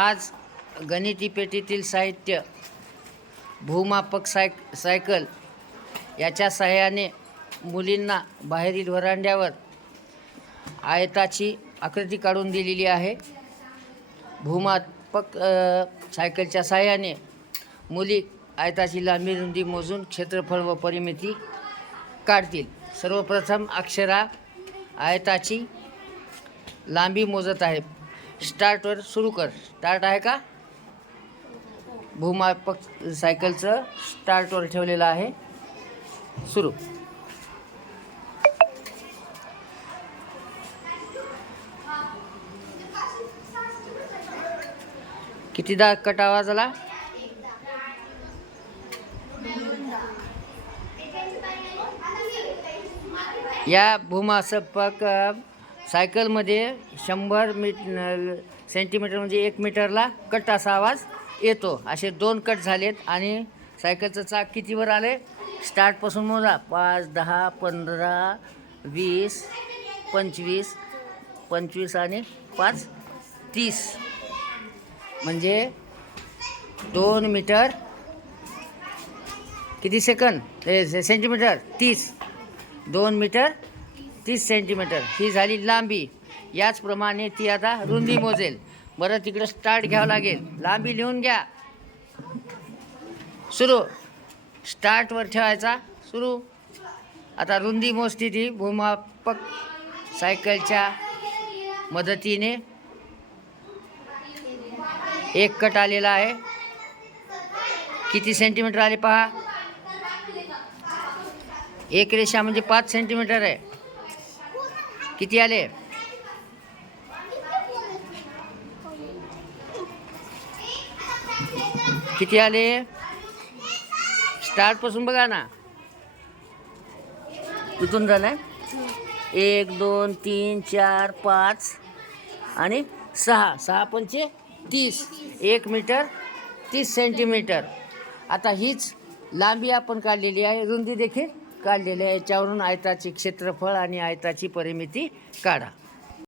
आज गणिती पेटीतील साहित्य भूमापक साय सायकल याच्या सहाय्याने मुलींना बाहेरील वरांड्यावर आयताची आकृती काढून दिलेली आहे. भूमापक सायकलच्या सहाय्याने मुली आयताची लांबी रुंदी मोजून क्षेत्रफळ व परिमिती काढतील. सर्वप्रथम अक्षरा आयताची लांबी मोजत आहे स्टार्टवर सुरू कर. स्टार्ट आहे का? भूमापक सायकलचं स्टार्टवर ठेवलेलं आहे. सुरू. कितीदा कट आवाज आला या भूमासपक सायकलमध्ये शंभर मी सेंटीमीटर म्हणजे एक मीटरला कट असा आवाज येतो. असे दोन कट झालेत आणि सायकलचं चाक कितीवर आले स्टार्टपासून मोजा. पाच दहा पंधरा वीस पंचवीस पंचवीस आणि पाच तीस. म्हणजे दोन मीटर. किती सेकंद? ए, सेंटीमीटर. तीस. दोन मीटर. तीस सेंटीमीटर ही झाली लांबी. याचप्रमाणे ती आता रुंदी मोजेल. बरं तिकडं स्टार्ट घ्यावं लागेल. लांबी लिहून घ्या. सुरू. स्टार्टवर ठेवायचा. सुरू. आता रुंदी मोजती ती. भूमापक सायकलच्या मदतीने. एक कट आलेला आहे. किती सेंटीमीटर आले पहा? एक रेषा म्हणजे पाच सेंटीमीटर आहे. किती आले? किती आले? स्टार्टपासून बघा ना. इथून झालंय? एक दोन तीन चार पाच आणि सहा. सहा पंचे तीस. एक मीटर तीस सेंटीमीटर. आता हीच लांबी आपण काढलेली आहे. रुंदी देखील काढलेल्या याच्यावरून आयताचे क्षेत्रफळ आणि आयताची परिमिती काढा.